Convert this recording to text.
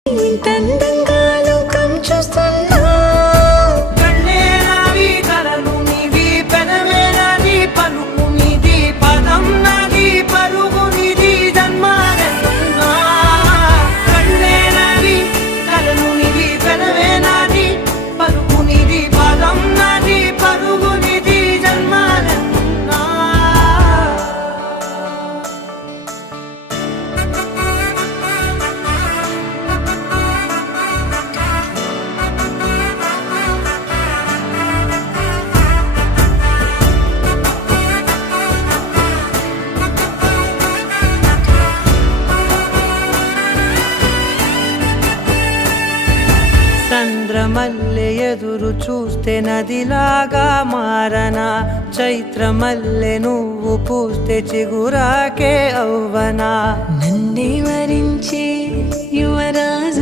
ఇంతందంగా లోకం చూస్తున్నా కళ్ళే నావి కలలు నీవి పెనవే నాది పలుకు నీది పదం నాది పరుగు నీది జన్మాలెన్నున్నా కళ్ళే నావి కలలు నీవి పెనవే నాది పలుకు నీది పదం నాది పరుగు నీది జన్మాలెన్నున్నా చంద్రమల్లె ఎదురు చూస్తే నదిలాగా మారనా చైత్రమల్లె నువ్వు పూస్తే చిగురాకే అవ్వనా నన్నే వరించి యువరాజు